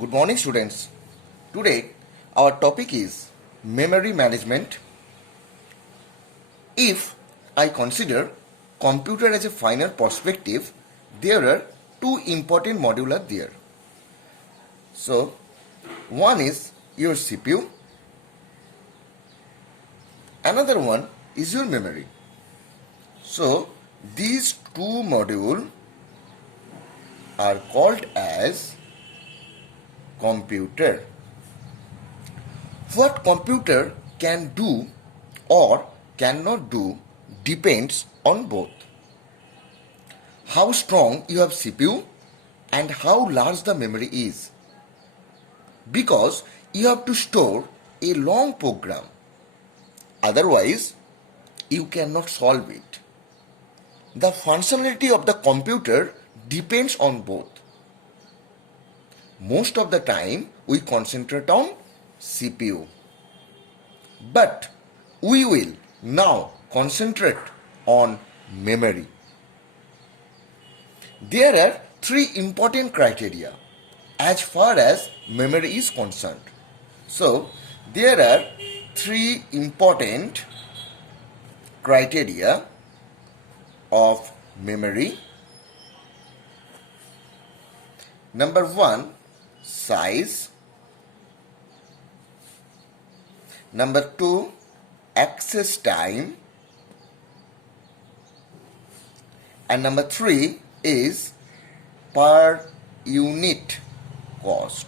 Good morning, students. Today, our topic is memory management. If I consider computer as a final perspective, there are two important modules are there. So, one is your CPU, another one is your memory. So, these two modules are called as computer. What computer can do or cannot do depends on both how strong you have CPU and how large the memory is, because you have to store a long program, otherwise you cannot solve it. The functionality of the computer depends on both. Most of the time we concentrate on CPU, but we will now concentrate on memory. There are three important criteria as far as memory is concerned. So, there are three important criteria of memory. Number one, size. Number two, access time. And number three is per unit cost.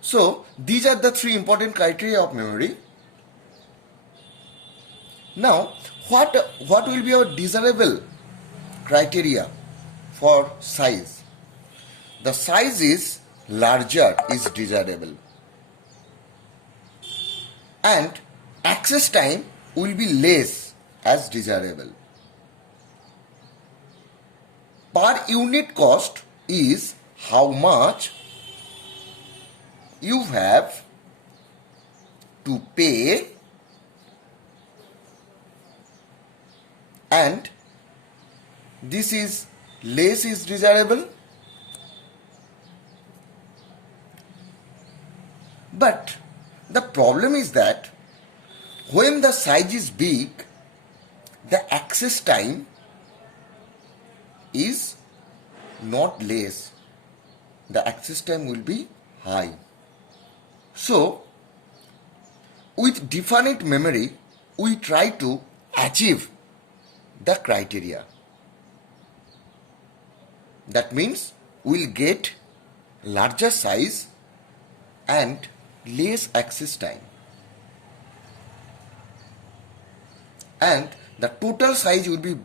So, these are the three important criteria of memory. Now, what will be our desirable criteria for size? The size is larger is desirable, and access time will be less as desirable. Per unit cost is how much you have to pay, and this is less is desirable. But the problem is that when the size is big, the access time is not less. The access time will be high. So, with different memory, we try to achieve the criteria. That means we'll get larger size and less access time, and the total size will be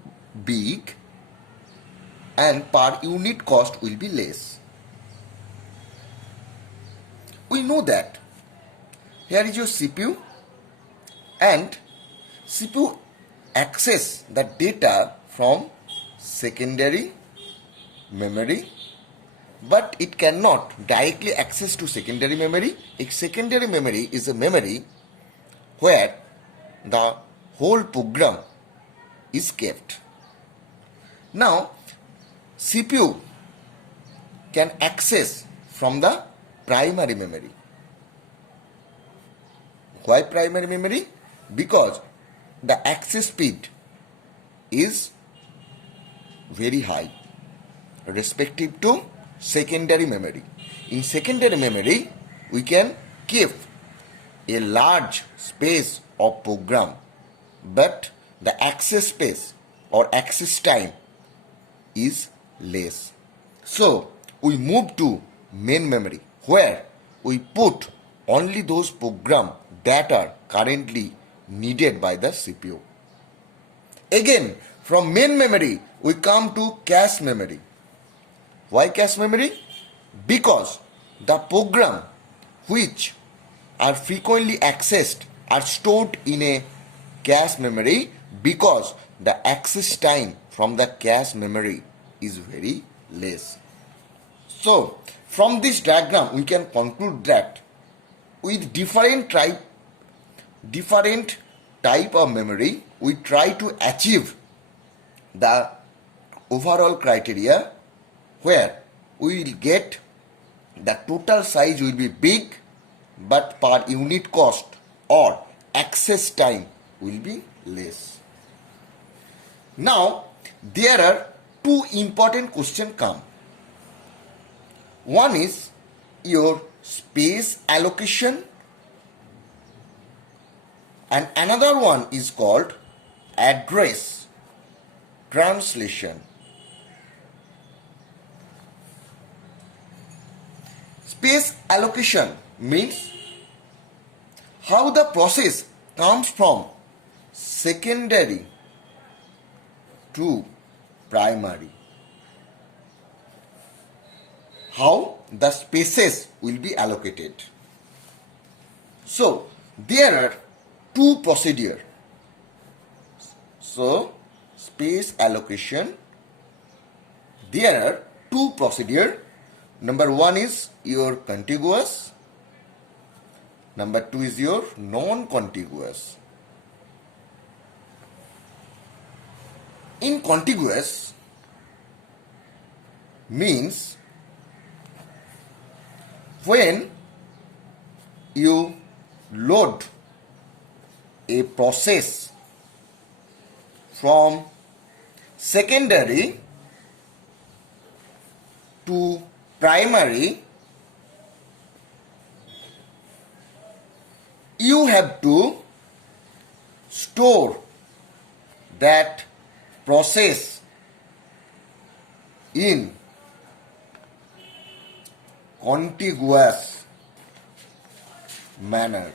big and per unit cost will be less. We know that here is your CPU, and CPU access the data from secondary memory, but it cannot directly access to secondary memory. A secondary memory is a memory where the whole program is kept. Now, CPU can access from the primary memory. Why primary memory? Because the access speed is very high respective to secondary memory. In secondary memory, we can keep a large space of program, but the access space or access time is less. So, we move to main memory, where we put only those programs that are currently needed by the CPU. Again, from main memory, we come to cache memory. Why cache memory? Because the program which are frequently accessed are stored in a cache memory, because the access time from the cache memory is very less. So, from this diagram, we can conclude that with different type of memory, we try to achieve the overall criteria where we will get the total size will be big but per unit cost or access time will be less. Now there are two important questions come. One is your space allocation and another one is called address translation. Space allocation means how the process comes from secondary to primary. How the spaces will be allocated. So there are two procedures. So space allocation, there are two procedures. Number one is your contiguous. Number two is your non-contiguous. In contiguous means when you load a process from secondary to primary, you have to store that process in contiguous manner.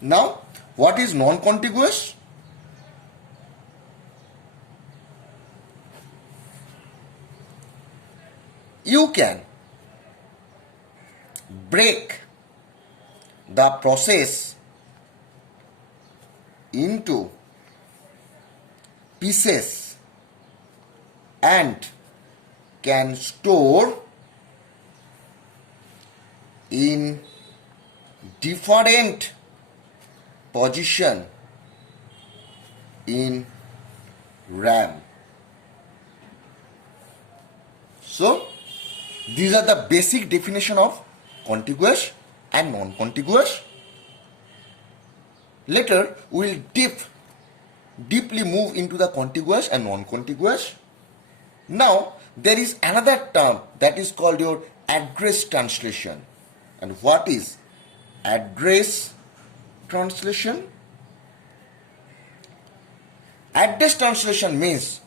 Now, what is non-contiguous? You can break the process into pieces and can store in different position in RAM. So these are the basic definition of contiguous and non-contiguous. Later we will deeply move into the contiguous and non-contiguous. Now there is another term that is called your address translation. And what is address translation? Address translation means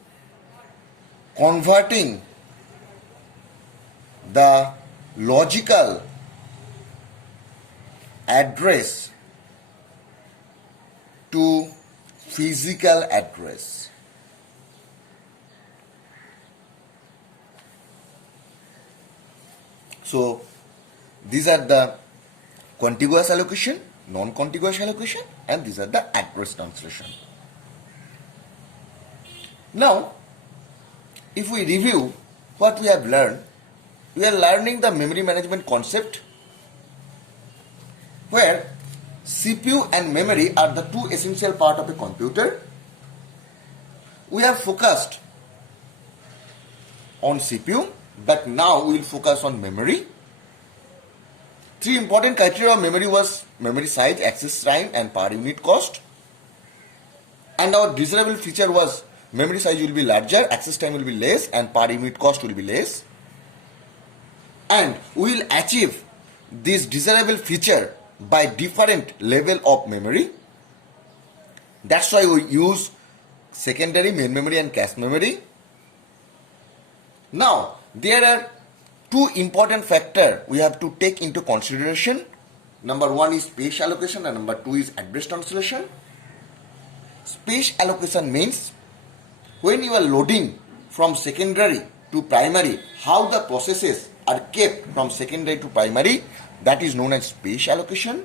converting the logical address to physical address. So these are the contiguous allocation, non-contiguous allocation, and these are the address translation. Now, if we review what we have learned, we are learning the memory management concept where CPU and memory are the two essential parts of a computer. We have focused on CPU, but now we will focus on memory. Three important criteria of memory was memory size, access time, and per unit cost. And our desirable feature was memory size will be larger, access time will be less, and per unit cost will be less. And we will achieve this desirable feature by different level of memory. That's why we use secondary, main memory, and cache memory. Now, there are two important factors we have to take into consideration. Number one is space allocation and number two is address translation. Space allocation means when you are loading from secondary to primary, how the processes are kept from secondary to primary, that is known as space allocation.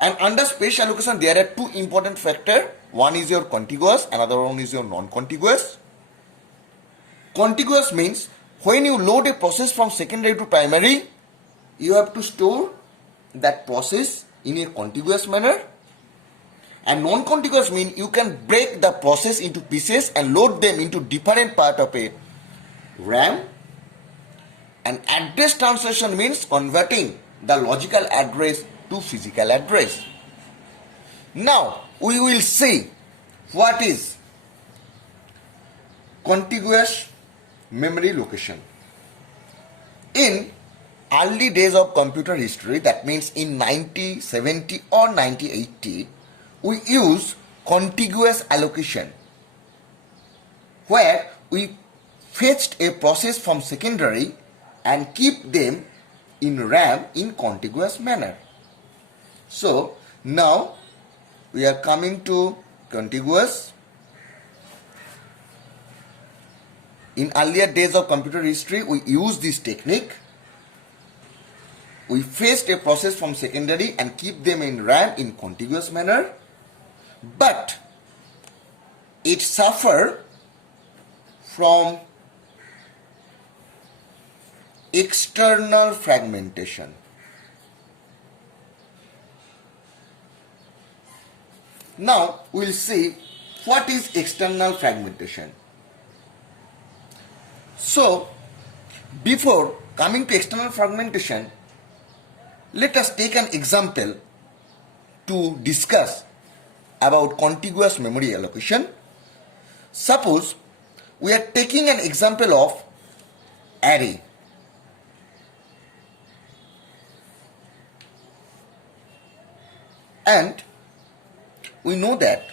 And under space allocation, there are two important factors. One is your contiguous, another one is your non-contiguous. Contiguous means when you load a process from secondary to primary, you have to store that process in a contiguous manner. And non-contiguous means you can break the process into pieces and load them into different part of a RAM. And address translation means converting the logical address to physical address. Now we will see what is contiguous memory location. In early days of computer history, that means in 1970 or 1980, we use contiguous allocation, where we fetched a process from secondary and keep them in RAM in contiguous manner. So now we are coming to contiguous. In earlier days of computer history, we used this technique. We fetched a process from secondary and keep them in RAM in contiguous manner, but it suffered from external fragmentation. Now we will see what is external fragmentation. So before coming to external fragmentation, let us take an example to discuss about contiguous memory allocation. Suppose we are taking an example of array. And we know that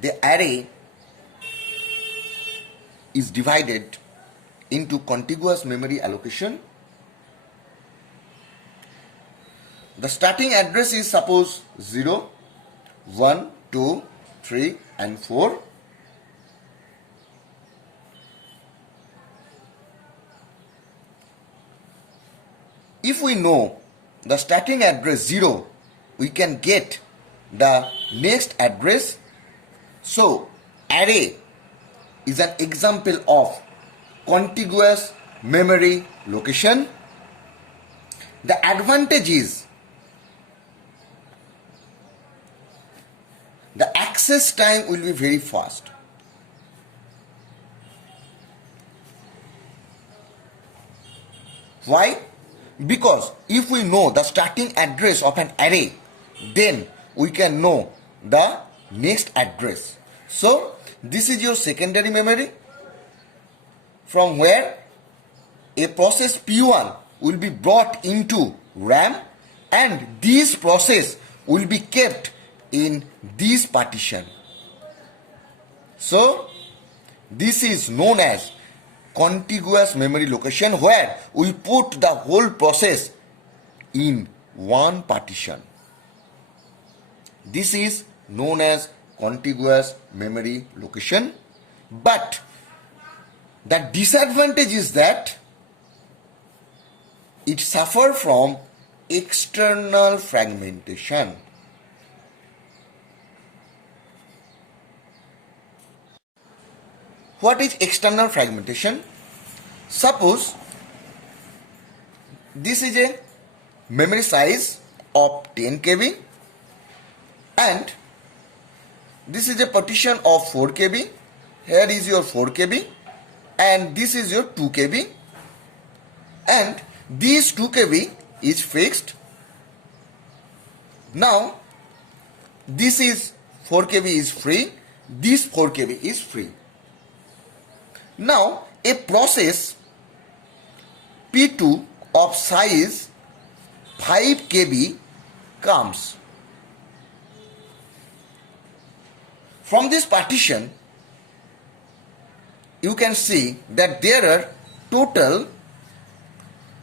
the array is divided into contiguous memory allocation. The starting address is suppose 0, 1, 2, 3 and 4. If we know the starting address 0, we can get the next address. So array is an example of contiguous memory location. The advantage is the access time will be very fast. Why? Because if we know the starting address of an array, then we can know the next address. So this is your secondary memory, from where a process P1 will be brought into RAM, and this process will be kept in this partition. So this is known as contiguous memory location, where we put the whole process in one partition. This is known as contiguous memory location. But the disadvantage is that it suffers from external fragmentation. What is external fragmentation? Suppose this is a memory size of 10 KB and this is a partition of 4 KB. Here is your 4 KB and this is your 2 KB, and this 2 KB is fixed. Now this is 4 KB is free, this 4 KB is free. Now a process P2 of size 5 KB comes. From this partition, you can see that there are total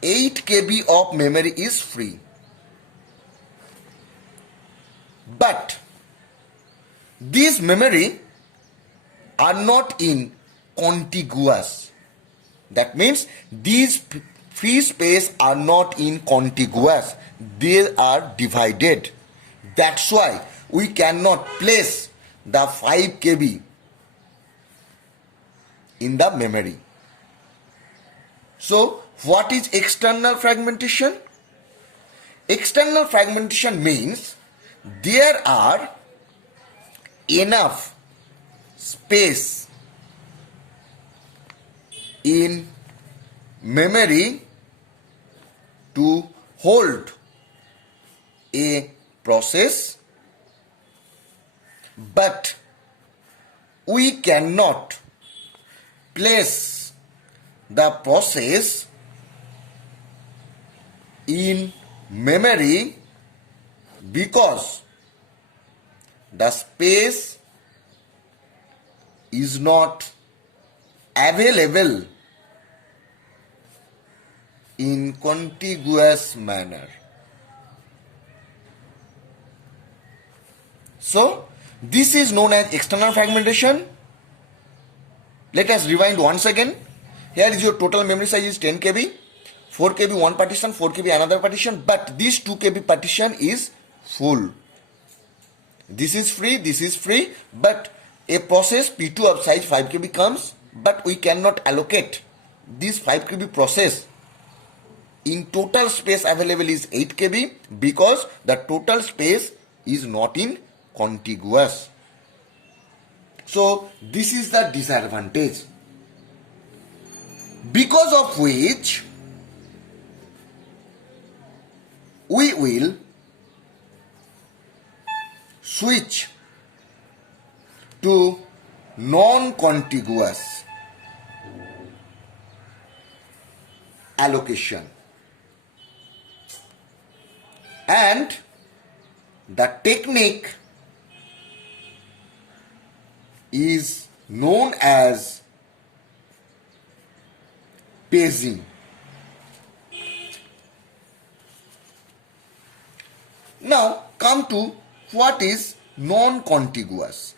8 KB of memory is free. But these memory are not in contiguous. That means these free space are not in contiguous. They are divided. That's why we cannot place the 5 KB in the memory. So what is external fragmentation? External fragmentation means there are enough space in memory to hold a process, but we cannot place the process in memory because the space is not available in contiguous manner. So, this is known as external fragmentation. Let us rewind once again. Here is your total memory size is 10 KB, 4 KB one partition, 4 KB another partition, but this 2 KB partition is full. This is free, but a process P2 of size 5 KB comes, but we cannot allocate this 5 KB process. In total space available is 8 KB because the total space is not in contiguous. So this is the disadvantage, because of which we will switch to non-contiguous allocation, and the technique is known as pacing. Now come to what is non-contiguous.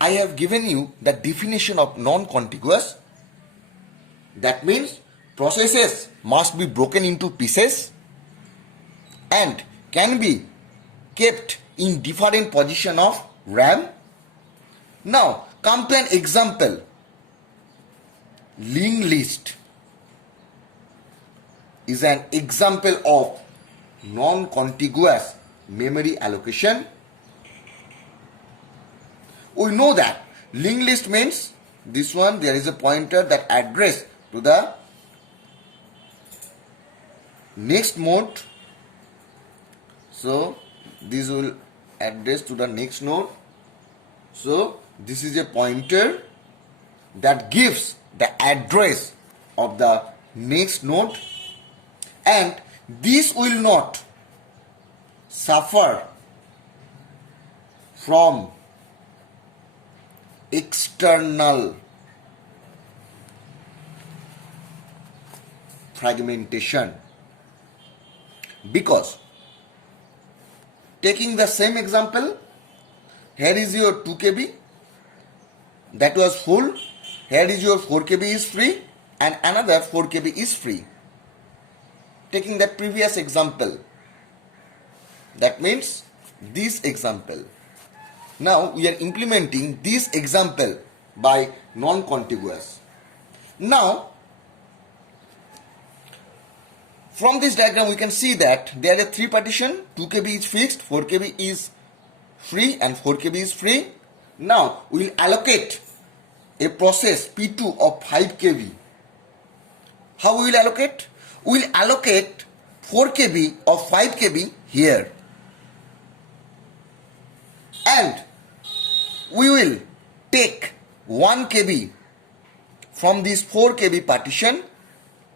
I have given you the definition of non-contiguous. That means processes must be broken into pieces and can be kept in different position of RAM. Now come to an example. Linked list is an example of non-contiguous memory allocation. We know that linked list means this one, there is a pointer that address to the next node. So this will address to the next node. So this is a pointer that gives the address of the next node, and this will not suffer from external fragmentation, because taking the same example, here is your 2 KB that was full, here is your 4 KB is free, and another 4 KB is free. Taking that previous example, that means this example. Now we are implementing this example by non-contiguous. Now from this diagram we can see that there are 3 partitions. 2 KB is fixed, 4 KB is free, and 4 KB is free. Now we will allocate a process P2 of 5 KB. How we will allocate? We will allocate 4 KB of 5 KB here, and we will take 1 KB from this 4 KB partition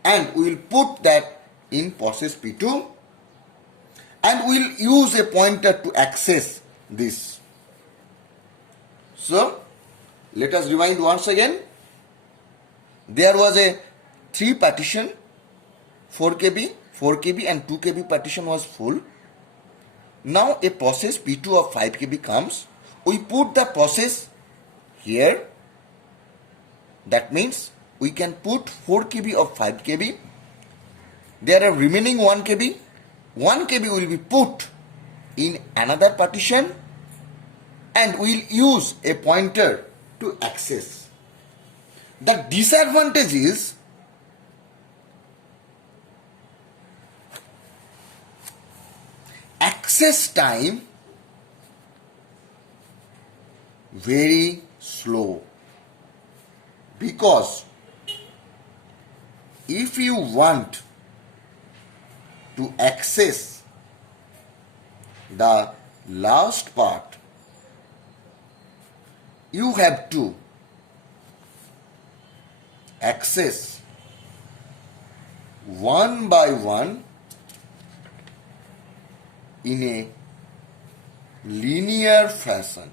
and we will put that in process P2, and we will use a pointer to access this. So let us rewind once again. There was a 3 partition, 4 KB, 4 KB and 2 KB partition was full. Now a process P2 of 5 KB comes. We put the process here. That means we can put 4 KB of 5 KB. There are remaining 1 KB. 1 KB will be put in another partition, and we will use a pointer to access. The disadvantage is access time very slow, because if you want to access the last part, you have to access one by one in a linear fashion.